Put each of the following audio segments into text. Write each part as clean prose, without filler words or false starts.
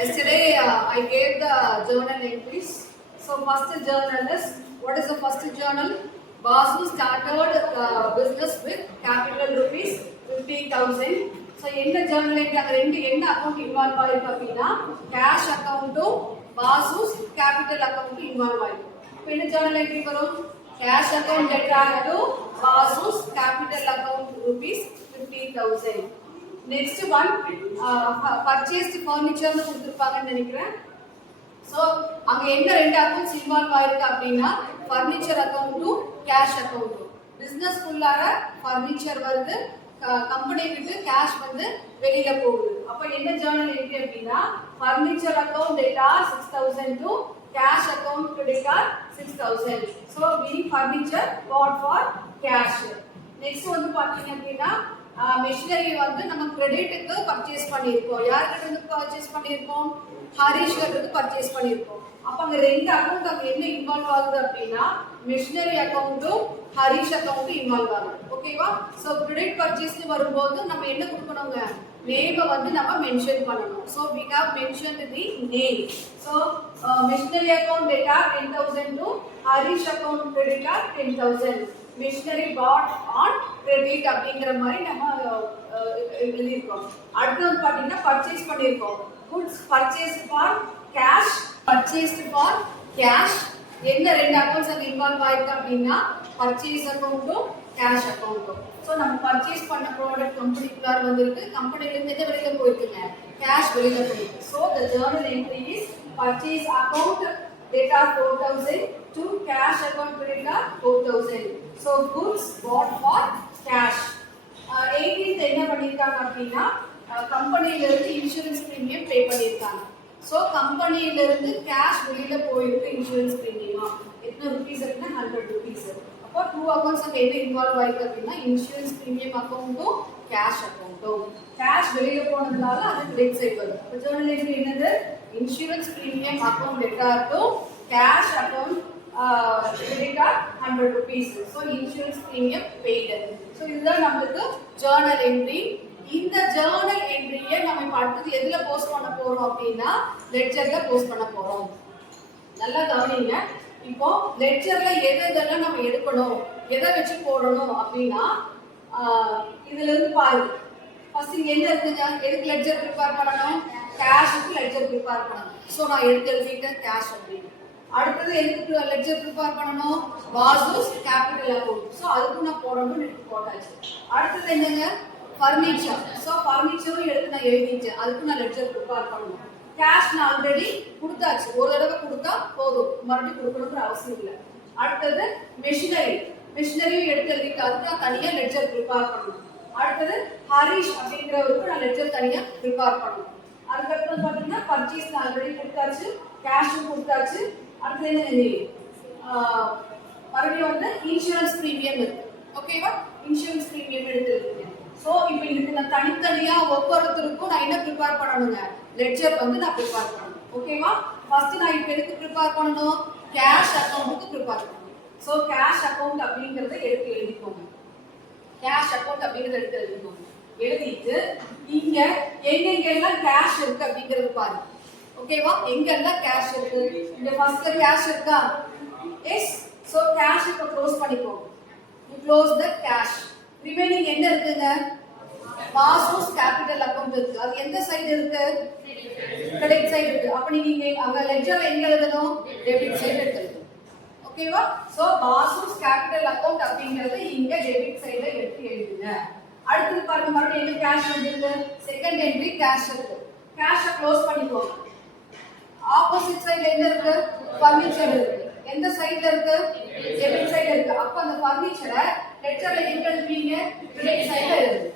Yesterday I gave the journal entries. So first journal is, what is the first journal? Basu started the business with capital rupees 50,000. So in the journal entry, end account involved by cash account to Basu's capital account involved by. So in the journal entry, cash account debtor to Basu's capital account rupees 50,000. Next one, purchased furniture கொடுத்திருப்பாங்கன்னு நினைக்கிறேன். So அங்க என்ன ரெண்டு accounts involve ஆயிருக்கு அப்படினா furniture account to cash account. Business ஃபுல்லார furniture வருது, company விட்டு cash வந்து வெளியில போகுது. அப்ப என்ன ஜர்னல் என்ட்ரி அப்படினா ஃபர்னிச்சர் அக்கவுண்ட் டேட்டா 6000 டு கேஷ் அக்கவுண்ட் டேட்டா 6000. So we furniture bought for cash. Next வந்து பாத்தீங்க அப்படினா மெஷினரி வந்து நம்ம கிரெடிட்டுக்கு பர்ச்சேஸ் பண்ணியிருக்கோம். யார்கிட்ட இருந்து பர்ச்சேஸ் பண்ணியிருக்கோம்? ஹரிஷ் கிட்ட இருந்து பர்ச்சேஸ் பண்ணியிருக்கோம். அப்ப அங்க ரெண்டு அக்கவுண்ட் அங்க என்ன இன்வால்வ் ஆகுது அப்படின்னா மெஷினரி அக்கவுண்ட்டும் ஹரிஷ் அக்கவுண்ட் இன்வால்வ் ஆகுது. ஓகேவா? சோ கிரெடிட் பர்ச்சேஸ்னு வரும்போது நம்ம என்ன கொடுக்கணுங்க? நேமை வந்து நம்ம மென்ஷன் பண்ணணும். So we have mentioned the name. So machinery account data 10,000 to Harish account data 10,000. Machinery bought on credit அப்படிங்கற மாதிரி நம்ம எழுதிருக்கோம். அடுத்து வந்து பாத்தீங்கன்னா பர்ச்சேஸ் பண்ணிருக்கோம். goods purchased for cash, purchased for cash. என்ன ரெண்டு அக்கவுண்ட்ஸ் அங்க இன்வால்வ் ஆயிருக்கு அப்படின்னா பர்ச்சேஸ் அக்கவுண்ட்டும் கேஷ் அக்கவுண்ட்டும். சோ நம்ம பர்ச்சேஸ் பண்ண ப்ராடக்ட் கம்பெனிக்குள்ள வந்திருக்கு, கம்பெனில இருந்து எது வெளியில போயிருக்குங்க? கேஷ் வெளியில போயிருக்கு. So the journal entry is purchase account data 4,000 to cash account data 4,000. So goods bought for cash. 18th என்ன பண்ணிருக்காங்க அப்படின்னா கம்பெனில இருந்து இன்சூரன்ஸ் பிரீமியம் பே பண்ணிருக்காங்க. சோ கம்பெனில இருந்து கேஷ் வெளியில போயிருக்கு இன்சூரன்ஸ் பிரீமியமா எத்தனை ரூபீஸ் அப்படின்னா 100 ரூபீஸ். அப்போ டூ அக்கவுண்ட்ஸ் அங்க என்ன இன்வால்வ் ஆயிருக்கு அப்படின்னா இன்சூரன்ஸ் பிரீமியம் அக்கவுண்ட்டும் கேஷ் அக்கவுண்ட்டும். கேஷ் வெளியில போனதுனால அது கிரெடிட் சைடு வருது. அப்ப ஜர்னல் என்ட்ரி என்னது? Insurance premium account data to cash account data 100 rupees. So insurance premium paid. So இதுதான் நமக்கு ஜர்னல் என்ட்ரி. இந்த ஜர்னல் என்ட்ரியை நம்ம அடுத்து எதுல போஸ்ட் பண்ண போறோம் அப்படின்னா லெட்ஜர்ல போஸ்ட் பண்ண போறோம். நல்லா கவனிங்க. இப்போ லெட்ஜர்ல எதெல்லாம் நம்ம எடுக்கணும், எதை வச்சு போடணும் அப்படின்னா இதுல இருந்து பாருங்க. ஃபர்ஸ்ட் இங்க என்ன இருக்குங்க? எதுக்கு லெட்ஜர் ப்ரிப்பேர் பண்ணணும்? கேஷ்க்கு லெட்ஜர் ப்ரிப்பேர் பண்ணணும். சோ நான் எடுத்து எழுதிட்டேன் கேஷ் அப்படின்னு. அடுத்தது எதுக்கு லெட்ஜர் ப்ரிப்பேர் பண்ணணும்? Vasu's capital account. சோ அதுக்கு நான் போடணும்னு எடுத்து போட்டாச்சு. அடுத்தது என்னங்க? ஃபர்னிச்சர். சோ ஃபர்னிச்சரும் எடுத்து நான் எழுதிட்டேன், அதுக்கு நான் லெட்ஜர் ப்ரிப்பேர் பண்ணணும். கேஷ் நான் ஆல்ரெடி கொடுத்தாச்சு, ஒரு தடவை கொடுத்தா போதும், மறுபடியும் கொடுக்கணும்ன்ற அவசியம் இல்லை. அடுத்தது மெஷினரி, மெஷினரியும் எடுத்து எழுதிட்டு அதுக்கு நான் தனியா லெட்ஜர் ப்ரிப்பேர் பண்ணணும். அடுத்தது ஹரிஷ் அப்படிங்கிறவருக்கு நான் லெட்ஜர் தனியா ப்ரிப்பேர் பண்ணணும். அதுக்கப்புறம் பார்த்தீங்கன்னா பர்ச்சேஸ் நான் ஆல்ரெடி கொடுத்தாச்சு, கேஷும் கொடுத்தாச்சு. அடுத்தது என்ன? மறுபடியும் வந்து இன்சூரன்ஸ் பிரீமியம் இருக்கு. ஓகேவா? இன்சூரன்ஸ் பிரீமியம் எடுத்து எழுதிருக்கேன். சோ இப்போ இதுக்கு நான் தனித்தனியா ஒவ்வொருத்தருக்கும் நான் என்ன ப்ரிப்பேர் பண்ணணுங்க? லெட்ஜர் வந்து நான் ப்ரிப்பேர் பண்ணணும். ஓகேவா? ஃபர்ஸ்ட் நான் இப்போ எதுக்கு ப்ரிப்பேர் பண்ணணும்? கேஷ் அக்கவுண்ட்க்கு ப்ரிப்பேர் பண்ணணும். சோ கேஷ் அக்கவுண்ட் அப்படிங்கறத எடுத்து எழுதிக்கோங்க. கேஷ் அக்கவுண்ட் அப்படிங்கறத எடுத்து எழுதிக்கோங்க. எழுதிட்டு இங்க எங்கெல்லாம் கேஷ் இருக்கு அப்படிங்கறது பாருங்க. ஓகேவா? எங்கெல்லாம் கேஷ் இருக்கு? இந்த ஃபர்ஸ்ட்ல கேஷ் இருக்கா? எஸ். சோ கேஷ் இப்ப க்ளோஸ் பண்ணிக்கோங்க. You close the cash. Remaining என்ன இருக்குங்க? வாசுஸ் கேபிட்டல் அக்கவுண்ட் இருக்கு. அது எந்த சைடு இருக்கு? கிரெடிட் சைடு இருக்கு. அப்ப நீங்க அங்க லெட்ஜர்ல எங்க எழுதணும்? டெபிட் சைடு எழுதணும். ஓகேவா? சோ வாசுஸ் கேபிட்டல் அக்கவுண்ட் அப்படிங்கறது இங்க டெபிட் சைடுல எடுத்து எழுதுங்க. அடுத்து பாருங்க, மறுபடியும் என்ன கேஷ் வந்திருக்கு? செகண்ட் என்ட்ரி கேஷ் இருக்கு. கேஷை க்ளோஸ் பண்ணிக்கோங்க. ஆப்போசிட் சைடுல என்ன இருக்கு? ஃபர்னிச்சர் இருக்கு. எந்த சைடுல இருக்கு? டெபிட் சைடுல இருக்கு. அப்ப அந்த ஃபர்னிச்சரை லெட்ஜர்ல எங்க எழுதுவீங்க? கிரெடிட் சைடுல எழுதுங்க.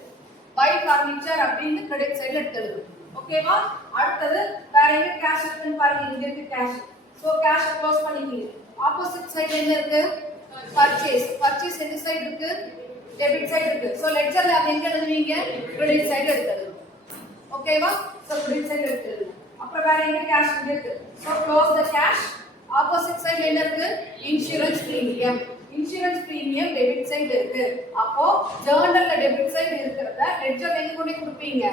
பை ஃபர்னிச்சர் அப்படின்னு கிரெடிட் சைடுல எடுத்துடுங்க. ஓகேவா? அடுத்தது வேற எங்க கேஷ் இருக்குன்னு பாருங்க. இங்க இருக்கு கேஷ். சோ கேஷை க்ளோஸ் பண்ணிக்கீங்க. ஆப்போசிட் சைடுல என்ன இருக்கு? பர்ச்சேஸ். பர்ச்சேஸ் எந்த சைடு இருக்கு? டெபிட் சைடு இருக்கு. சோ லெட்ஜர்ல அது எங்க எழுதுவீங்க? கிரெடிட் சைடுல எடுத்துடுங்க. ஓகேவா? சோ கிரெடிட் சைடுல எடுத்துடுங்க. அப்புறம் வேற எங்க கேஷ் இருக்கு? So close the cash. Opposite சைடுல என்ன இருக்கு? Insurance premium. Insurance premium debit side இருக்கு. அப்போ ஜர்னல்ல டெபிட் சைடு இருக்கிறத லெட்ஜர்ல எங்க கொண்டு கொடுப்பீங்க?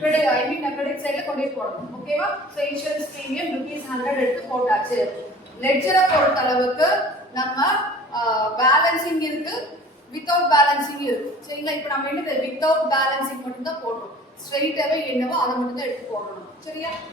கிரெடிட் ஐ மீன் கிரெடிட் சைடுல கொண்டு போடணும். ஓகேவா? சோ இன்சூரன்ஸ் பிரீமியம் ₹100 எடுத்து போட்டாச்சு. லெட்ஜரை பொறுத்த அளவுக்கு நம்ம பேலன்சிங் இருக்கு, வித்தவுட் பேலன்சிங் இருக்கு. சரிங்களா? இப்போ நம்ம என்ன வித்தவுட் பேலன்சிங் மட்டும் தான் போடுறோம். ஸ்ட்ரெயிட்டாவே என்னவோ அதை மட்டும் தான் எடுத்து போடணும். சரியா?